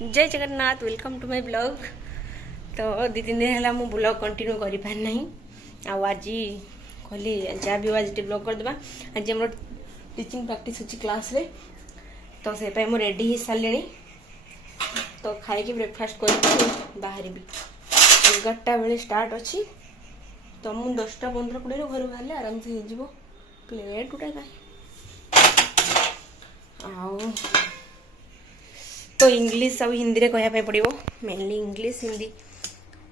जय Jagannath welcome to my blog. तो 2-3 दिन है मुझे ब्लॉग कंटिन्यू कर पारना आज कहली जहाँ भी आज ब्लॉग करदे। आज आम टीचिंग प्रैक्टिस अच्छी क्लास रे तो से रेडी हो सारे तो खाई ब्रेकफास्ट कर बाहर भी 11टा बेले स्टार्ट अच्छी तो मुझे 10टा 15-20 घर बाहर आराम से हो प्लेट गुटा कहीं तो इंग्लिश और हिंदी रे कहया पड़ो मेनली इंग्लिश हिंदी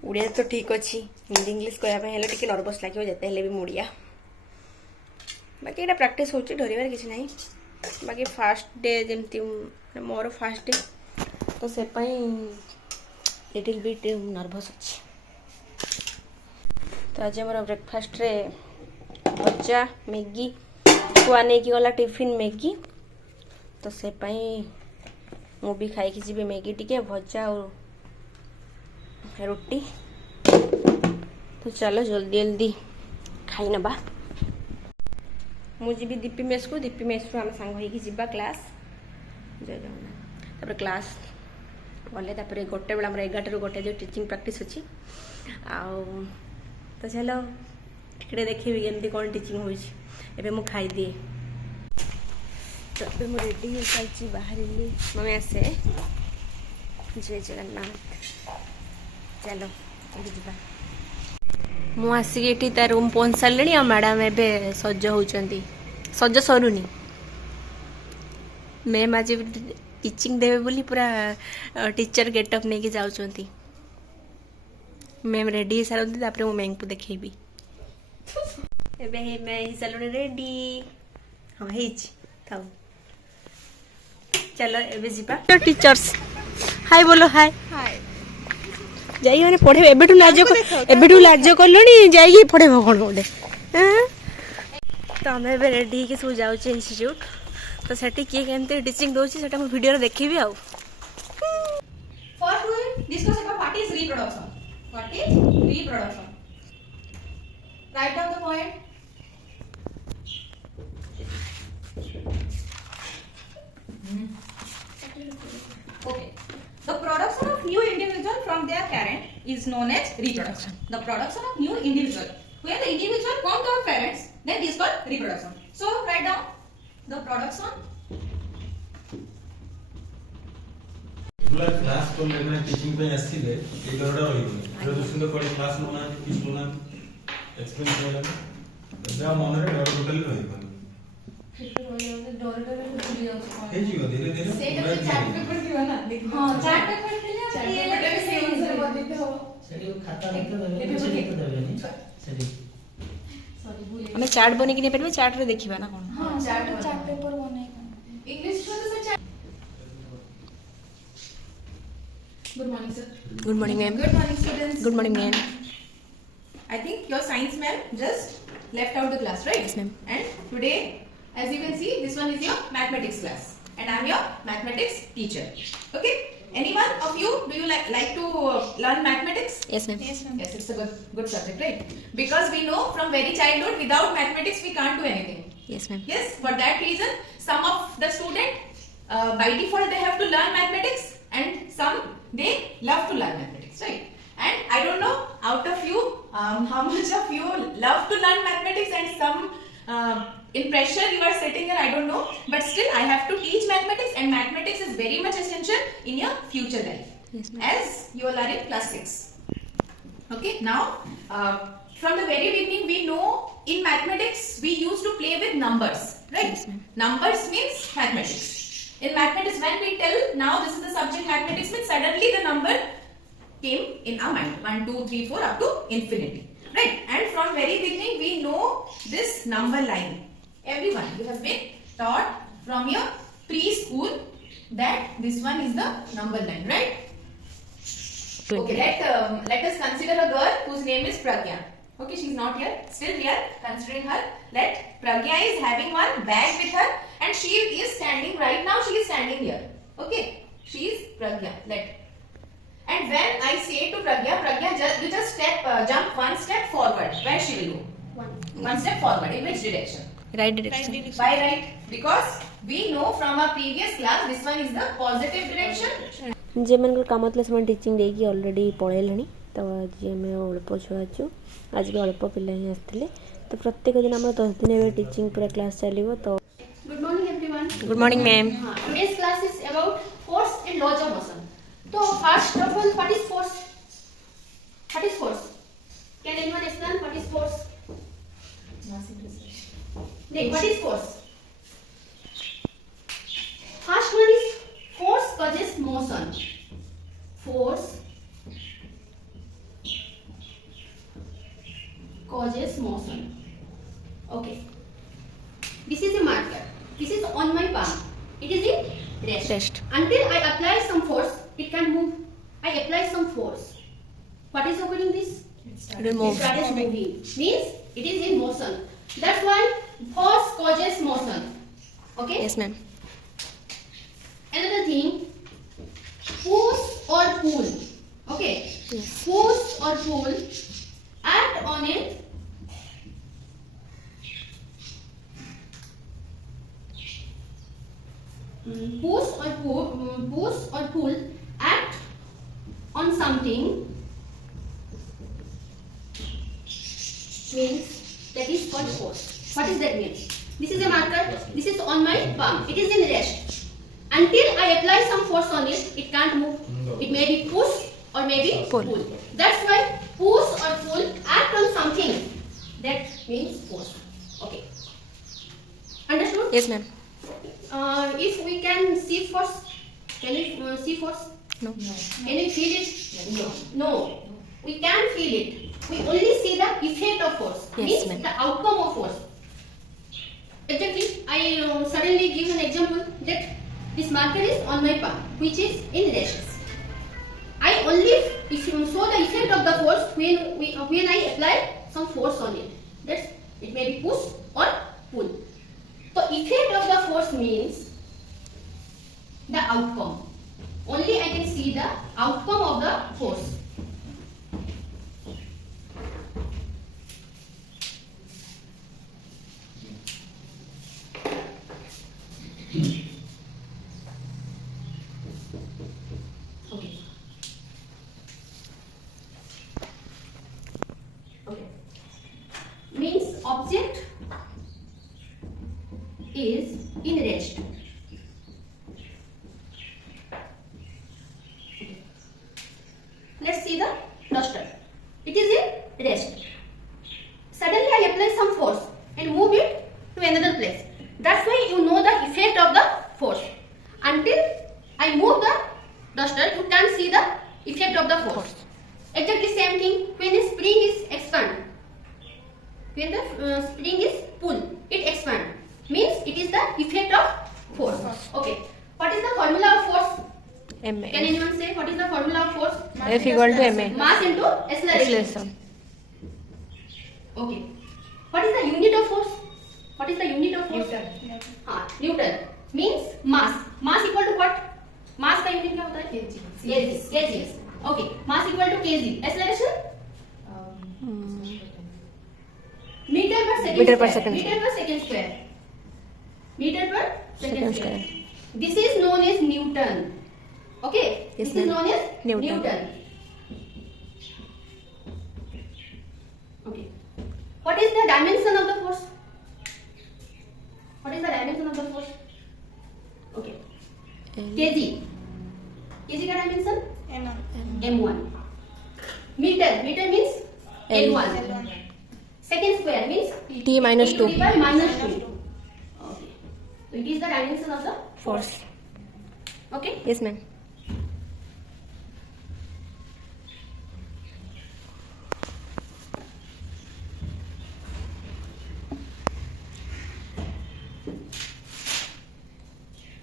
उड़िया तो ठीक अच्छी हिंदी इंग्लिश कहया टे नर्वस लगे जिते भी मुड़िया बाकी ये प्रैक्टिस हो डर किसी ना बाकी फास्ट डे जमती मोर फास्ट डे तो से लिटिल बिट नर्वस अच्छी। तो आज हमारा ब्रेकफास्ट रे भजा मैगी छुआ नहीं कि गला टिफिन मैगी तो से मु भी खाई जी मैगी टिके भजा और रोटी। तो चलो जल्दी जल्दी खाई नबा। मुझे दीपी मेस को आम सांग होगा क्लास जय जगन्नाथ क्लास गले गोटे बेला 11 ରୁ 1 जो टीचिंग प्रैक्टिस अच्छी तो चलो टिके देखी केमती कौन टीचिंग होबे मु खाई दिए। तो अभी मुझे रेडी हो सारी बाहर मम्मी आसे जय जगन्नाथ चलो मु आसिक ता रूम पहुँच सारे आ मैडम ए सज होती सज सरुनी मैम आज टीचिंग देवे बोली पूरा टीचर गेटअप नहीं कि जाऊँगी मैम रेडी सारे मु मैम को देखेबी एबे मैं ही सारे रेडी हाँ था चलो एबे जीपा टीचर्स हाय बोलो हाय हाय जाई माने पढ़े एबेठू लाज कलुनी जाई पढ़े कोन गोटे तो हमें एबे रेडी के सब जाऊ इंस्टीट्यूट तो सेठी किए केमते टीचिंग दोची सेटा हम वीडियो रे देखिबी आउ for to discuss about what is reproduction write down the point Okay. The production of new individual from their parent is known as reproduction. The production of new individual. When the individual come to our parents, then it is called reproduction. So write down the production. Class को लेना teaching पे आसीले ए गरडा होइबो जो सुंदर कोडी class लोना किस लोना explain करला जा मन रे डर टोटली होइबो हे जीव धीरे धीरे सेटा तो चार्ट पेपर दिवा ना हां चार्ट पेपर दिले ये सेम आंसर बदिते हो सेडी खाता लिखते देबे कुछ लिखते देबे नहीं सेडी सॉरी भूल हमें चार्ट बने कि नहीं पड़बे चार्ट रे देखिबा ना कोन हां चार्ट पेपर बने इंग्लिश में तो से chart good morning sir good morning ma'am good morning students good morning ma'am I think your science ma'am just left out the class, right? Yes, ma'am. And today, as you can see, this one is your mathematics class, and I am your mathematics teacher. Okay? Anyone of you do you like to learn mathematics? Yes ma'am Yes, ma'am. Yes, it's a good subject, right? Because we know from very childhood, without mathematics we can't do anything. yes ma'am Yes, for that reason, some of the student by default they have to learn mathematics, and some they love to learn mathematics, right? And I don't know out of you how much of you love to learn mathematics, and some in pressure you are sitting here, I don't know, but still I have to teach mathematics, and mathematics is very much essential in your future life. Yes, ma'am. As you all are in class 6. Okay, now from the very beginning we know in mathematics we used to play with numbers, right? Yes, ma'am. Numbers means mathematics. In mathematics, when we tell now this is the subject mathematics, means suddenly the number came in our mind 1 2 3 4 up to infinity, right? And from very beginning we know this number line. Everyone, you have been taught from your preschool that this one is the number line, right? Okay, let us consider a girl whose name is Pragya. Okay, she is not here, still we are considering her. Let Pragya is having one bag with her, and she is standing right now, she is standing here. Okay, she is Pragya. And when I say to Pragya, you just jump one step forward. Where she will go? One step forward. In which direction? right direction. Why right? Because we know from our previous class this one is the positive direction. जेमनकर काम थे से teaching देकी already पढ़ेले तो आज आम अल्प छुआ अच्छु आज भी अल्प पिला ही आसते तो प्रत्येक दिन आम 10 दिन टीचिंग पूरा क्लास चलो तो Good morning, everyone. Good morning ma'am Today's class is about force and laws of motion. So, first of all, what is force? What is force? Can anyone explain what is force? What is force? First one is force causes motion. Force causes motion. Okay. This is a marker. This is on my palm. It is in rest. Until I apply some force, it can move. I apply some force. What is occurring this? It started moving. Means it is in motion. That's why force causes motion. Okay? Yes ma'am Another thing, push or pull. Okay? Yes. Push or pull act on a push or pull act on something means that is called force. What is that mean? This is a marker. This is on my palm. It is in rest. Until I apply some force on it, it can't move. It may be push or maybe pull. That's why push or pull act on something. That means force. Okay. Understood? Yes ma'am If we can see force, can we see force? No Can we feel it? No. We can't feel it. We only see the effect of force. Yes, Means ma'am. the outcome of force. Exactly. I suddenly give an example that this marker is on my palm, which is in rest. I only if you saw the effect of the force when I apply some force on it. That's it may be push or pull. So effect of the force means the outcome. Only I can see the outcome of the force. Okay. Okay. Means object is in rest. Let's see the duster. It is in rest. Suddenly I apply some force and move it to another place. That's why you know the effect of the force. Until I move the duster, you can't see the effect of the force. Exactly same thing when the spring is expand. When the spring is pull, it expand. Means it is the effect of force. Okay. What is the formula of force? M Can anyone say what is the formula of force? F equal to M A Mass into acceleration. Okay. What is the unit of force? What is the unit of force? Newton. Means mass. Mass equal to what? Mass का unit क्या होता है? kg. kg. Okay. Mass equal to kg. Acceleration? Meter per second. Meter per square. second. Meter per second square. Meter per second Second square. square. This is known as Newton. Okay. Yes, This is ma'am. known as Newton. Okay. What is the dimension of the force? What is the dimension of the force? Okay. kg. kg का dimension? m1. Meter. Meter means l1. Second square means T minus 2 by minus 2. Okay. So it is the dimension of the force Okay. Yes ma'am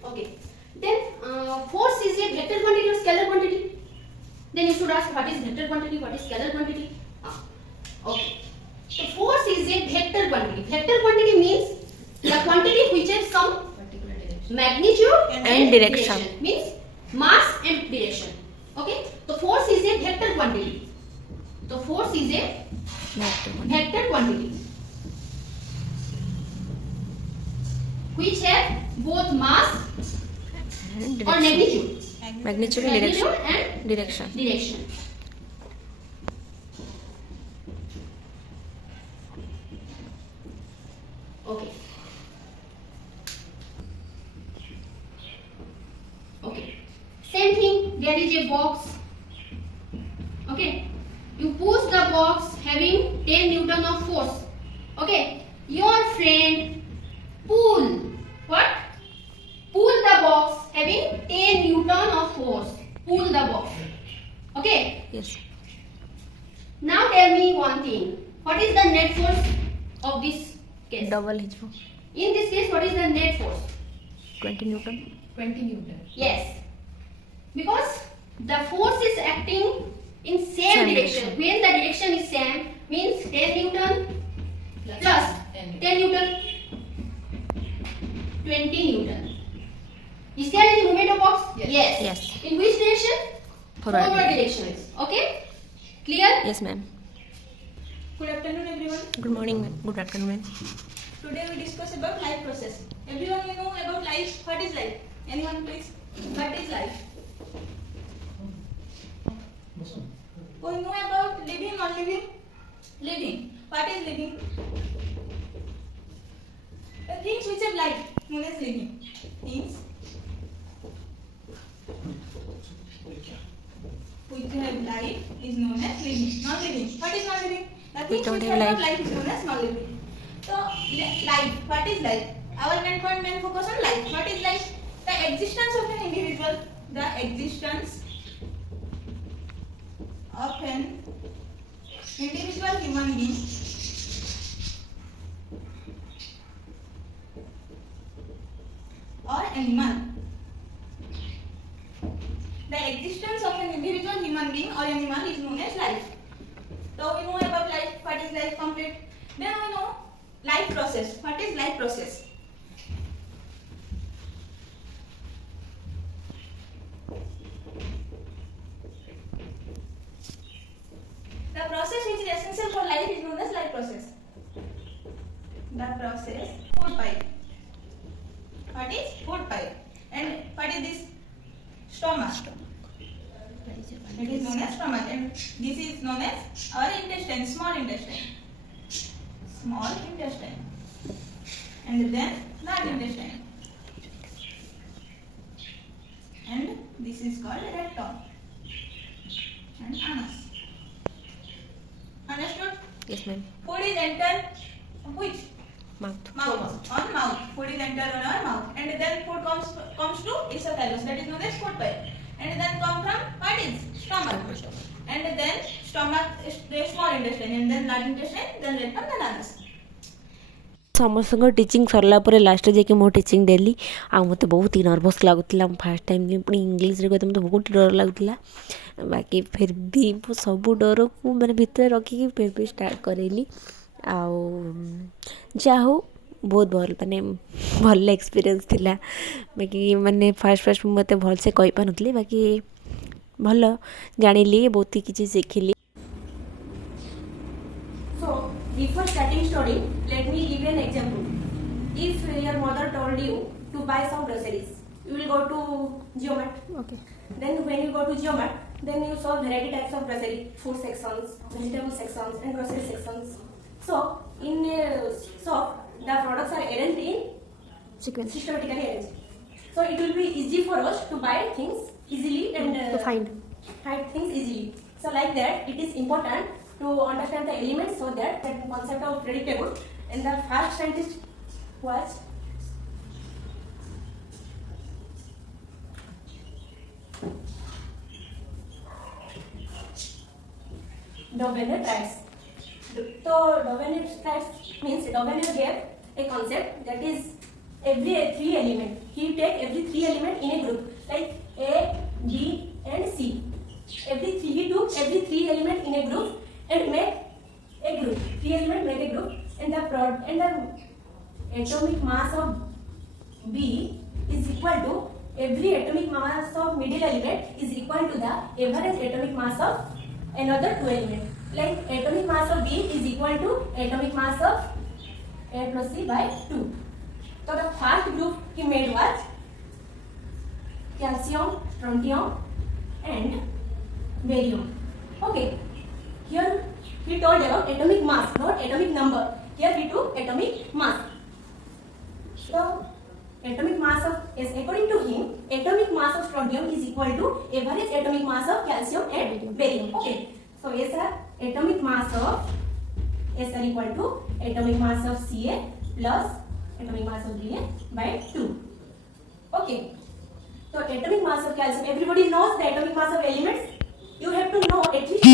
Okay. Then force is a vector quantity or scalar quantity. Then you should ask what is vector quantity, what is scalar quantity. Okay. So force is a vector quantity. Vector quantity means the quantity which has some magnitude And direction. Means mass and direction. Okay. So force is a vector quantity. So force is a vector quantity. which have both mass And or direction. magnitude. Magnitude and Magnitude direction. and Direction. direction. Okay. Okay. Same thing, there is a box. Okay. You push the box having 10 Newton of force. Okay. Your friend pull. What? Pull the box having 10 Newton of force. Pull the box. Okay. Yes. Now tell me one thing. What is the net force of this case? Double H4. In this case, what is the net force? 20 Newton. 20 Newton. Yes. Because the force is acting in same Same direction. direction. When the direction is same, means 10 Newton plus 10 Newton, 20 Newton. Is there any movement of box? Yes. Yes. In which direction? Forward. direction. Okay? Clear? Yes, ma'am. Good afternoon, everyone. Good morning, ma'am. Good afternoon, ma'am. Today we discuss about life process. Everyone you know about life. What is life? Anyone please? What is life? Who know about living or living? Living. What is living? The things which have life known as living. Things which have life is known as living. Non-living. What is non-living? The We things don't which have have not life. life is known as non-living. So life. What is life? Our main point main focus on life. What is life? The existence of an individual. The existence of an individual human being or animal. The existence of an individual human being or animal is known as life. So we know about life. What is life complete? Then we know life process. What is life process? The process which is essential for life is known as life process. The process food pipe. What is food pipe? And what is this? Stomach. It is known as stomach, and this is known as our intestine, small intestine. Small intestine. And then large intestine. And this is called rectum and anus. Understood? Yes, ma'am. Food is entered which? Mouth. Mouth. On mouth. Food is entered on our mouth. And then food comes to esophagus. That is known as food pipe. And then come from what is? Stomach. And then stomach is the small intestine. And then large intestine. Then rectum, then anus. ସମସ୍ତଙ୍କ teaching ସରିଲା ପରେ ଲାଷ୍ଟରେ ଯାଇକି ମୁଁ teaching ଦେଲି ଆଉ ମୋତେ ବହୁତ ହି ନର୍ଭସ୍ ଲାଗୁଥିଲା ମୁଁ ଫାର୍ଷ୍ଟ ଟାଇମ୍ ପୁଣି ଇଂଲିଶରେ କହିତେ ମୋତେ ବହୁତ ଡର ଲାଗୁଥିଲା ବାକି ଫିର୍ ବି ମୁଁ ସବୁ ଡରକୁ ମାନେ ଭିତରେ ରଖିକି ଫିର୍ ବି ଷ୍ଟାର୍ଟ କରେଇଲି ଆଉ ଯାହା ହଉ ବହୁତ ଭଲ ମାନେ ଭଲ ଏକ୍ସପିରିଏନ୍ସ ଥିଲା ବାକି ମାନେ ଫାର୍ଷ୍ଟ ମୁଁ ଏତେ ଭଲସେ କହିପାରୁନଥିଲି ବାକି ଭଲ ଜାଣିଲି ବହୁତ କିଛି ଶିଖିଲି. So, before starting story, let me give you an example. If your mother told you to buy some groceries, you will go to Geomart. Okay. Then when you go to Geomart, then you saw variety types of grocery, food sections, vegetable sections, and grocery sections. So, in a shop, the products are arranged in systematically arranged. So, it will be easy for us to buy things easily and To find. things easily. So, like that, it is important to understand the elements so that the concept of predictable. And the first scientist was Dovenier-Price. So Dovenier-Price means Dovenier gave a concept that is every three element. He take every three element in a group like A, B, and C. He took every three element in a group and make a group. Three element make a group, and the atomic mass of B is equal to every atomic mass of middle element is equal to the average atomic mass of another two elements. Like atomic mass of B is equal to atomic mass of A plus C by 2. So the first group he made was calcium, strontium, and barium. Okay. Here he told about atomic mass, not atomic number. Here he took atomic mass. So atomic mass of, yes, according to him, atomic mass of strontium is equal to average atomic mass of calcium and barium. Okay. So atomic mass of S are equal to atomic mass of Ca plus atomic mass of Ba by 2. Okay. So atomic mass of calcium, everybody knows the atomic mass of elements. You have to know at least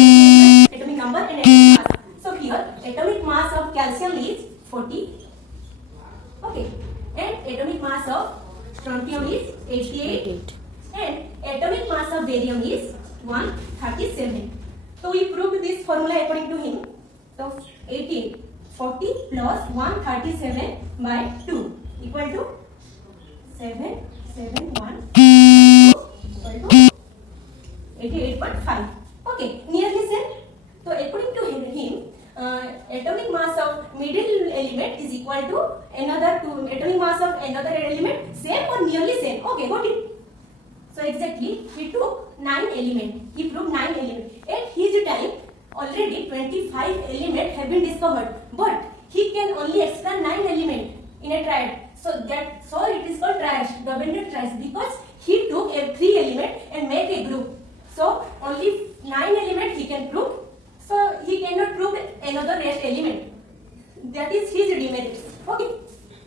atomic number and atomic mass. So here atomic mass of calcium is 40. Okay. And atomic mass of strontium is 88. And atomic mass of barium is 137. So we proved this formula according to him. So 18, 40 plus 137 by 2 equal to 771 equal to 88.5. Okay, nearly same. So according to him, atomic mass of middle element is equal to another atomic mass of another element, same or nearly same. Okay, got it. So exactly, he took 9 elements. He proved 9 elements. At his time, already 25 elements have been discovered, but he can only explain 9 elements in a triad. So it is called triad, Davenport triad, because he took 3 elements and make a group. So only 9 elements he can prove. So he cannot prove another rest element. That is his demerits. Okay.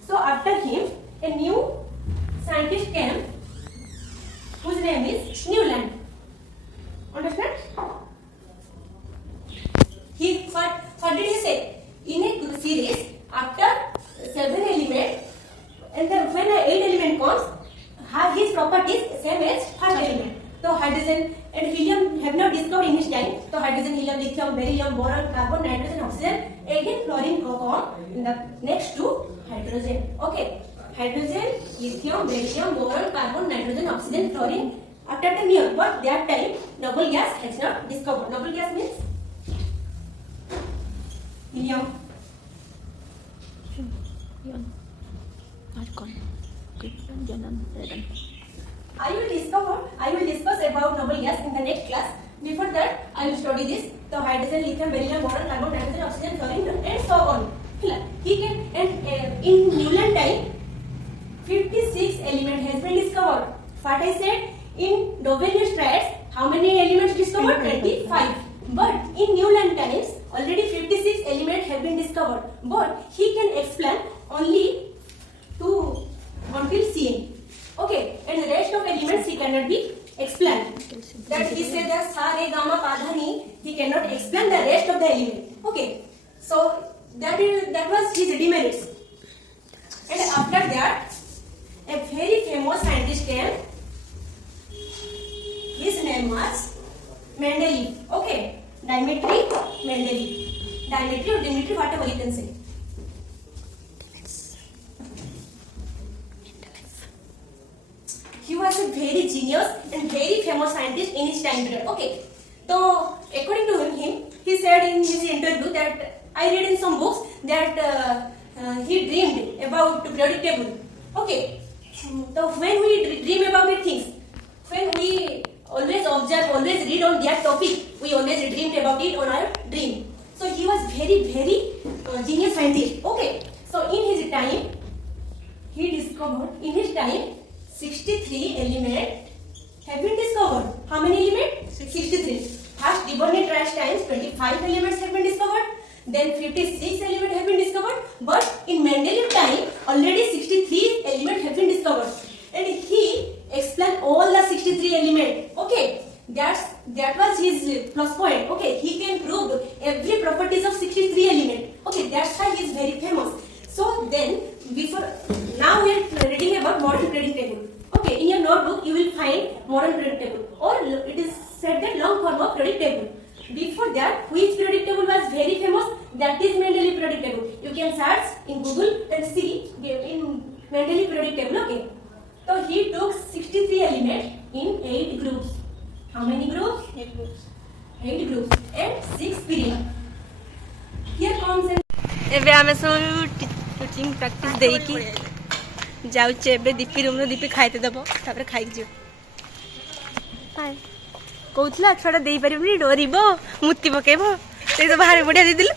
So after him, a new scientist came, whose name is Newland. Understand? What did he say? In a series, after 7 elements, and then when an 8 element comes, his properties same as first element. So hydrogen and helium have not discovered in his time. So hydrogen, helium, lithium, beryllium, boron, carbon, nitrogen, oxygen. Again fluorine come in the next to hydrogen. Okay. Hydrogen, lithium, beryllium, boron, carbon, nitrogen, oxygen, fluorine. After 10 years, but that time noble gas has not discovered. Noble gas means helium. I will discuss about noble gas in the next class. Before that, I will study this. So hydrogen, lithium, beryllium, boron, carbon, nitrogen, oxygen, fluorine, and so on. He can, and in Newland time, 56 elements has been discovered. What I said, in Davenport triads, how many elements discovered? 25. But in Newland times, already 56 elements have been discovered. But he can explain only until Cn. Okay, and the rest of elements he cannot be explained. That he said that Sa, Re, Gamma, Pa, Dha, Ni, he cannot explain the rest of the element. Okay, so that was his demerits. And after that, a very famous scientist came. His name was Mendeleev. Okay, Dmitry Mendeleev. Dmitry or Dimitri, whatever you can say. He was a very genius and very famous scientist in his time period. Okay, so according to him, he said in his interview that I read in some books that he dreamed about periodic table. Okay, so when we dream about the things, when we always observe, always read on that topic, we always dreamed about it on our dream. So he was very genius scientist. Okay, so in his time, he discovered, in his time, 63 elements have been discovered. How many elements? 63. First, Davenport triad times 25 elements have been discovered. Then 56 elements have been discovered. But in Mendeleev time, already 63 elements have been discovered. And he explained all the 63 elements. Okay, that was his plus point. Okay, he can prove every properties of 63 elements. Okay, that's why he is very famous. So then, now we are reading about modern periodic table. Okay, in your notebook you will find modern periodic table, or it is said that long form of periodic table. Before that, which periodic table was very famous? That is Mendeleev periodic table. You can search in Google and see in Mendeleev periodic table. Okay, so he took 63 elements in 8 groups. How many groups? 8 groups. 8 groups and 6 periods. Here comes an ଏବେ ଆମେ ସବୁ teaching practice ଦେଇକି जाऊचे एबे Deepi room रो दीपी खाइते दबो तापर खाइ जो हाय कहउतला छडा देई परिबनी डोरिबो मुत्ती पकेबो ते तो बाहर बढ़िया दे दिल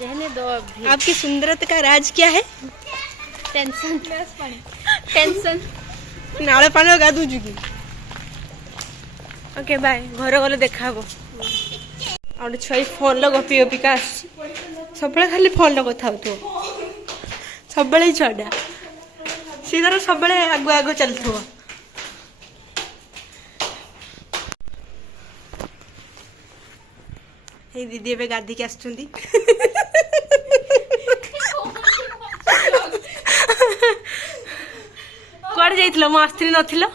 रहने दो अभी। आपकी सुंदरता का राज क्या है टेंशन टेंशन नाले पानी गाधु जुगी ओके बाय घर गले देखा हबो और छई फोन लो गपी गपी का सब खाली फोन लो कथा होतो सब छड़ा सीधा सब आगु आगु चलथो हे दीदी एबे गाधी के आछुंदी कुआडे जाइथिलो मो आस्त्री नथिलो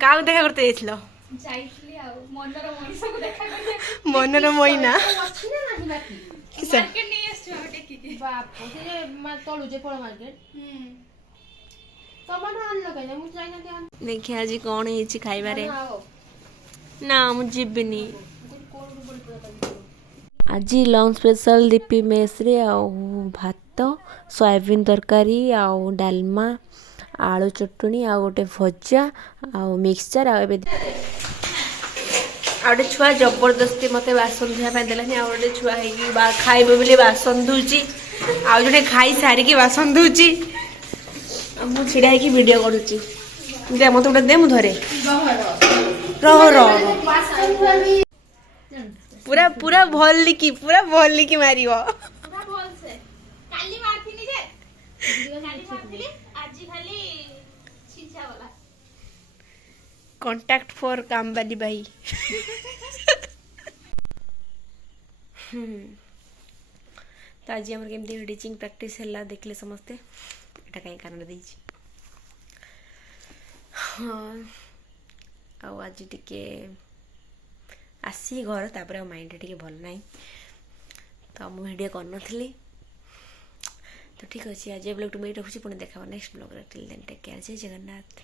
काउ देखा करते जाइथिलो जाइतली आ मनर मनीषा को देखा कर मनर मोइना अछि ना नाही बाकी किसा मार्केट नहीं आछ टेकी के बाप से तळु जे फळ मार्केट टमाटर आनलो कहीं मु जाई ना ध्यान देखिए आज कौन है खाइबा रे ना मु जीबनी आज लंच स्पेशल दीपी मेस रे भात सोयाबीन तरकारी आउ डालमा आलू चटनी आ गोटे भजा आ मिक्सचर आबे आउटे छुआ जबरदस्ती मते बासन धुआ पे देलानी आ गोटे छुआ है कि खाइबो बोली बासन धुची आ जोटे खाई सारी की बासन धुची मु छिड़ा है कि वीडियो करूची दे मते गोटे दे मु धरे रह रह पूरा पूरा भल लिकी मारियो पूरा बोल से काली मारथिनी जे काली मारथिली आज खाली छिछा वाला कॉन्टैक्ट फॉर काम वाली भाई तो आज हमर केमती टीचिंग प्रैक्टिस हला देखले समस्ते एटा काई कारण देछि हाँ आ आज टिके आसी घर तापर माइंड टिके भल नाही तो मु वीडियो कर नथली तो ठीक अच्छे आज ब्लॉग टू मेरी रखुची पुणी देखा next blog till then take care Jai Jagannath.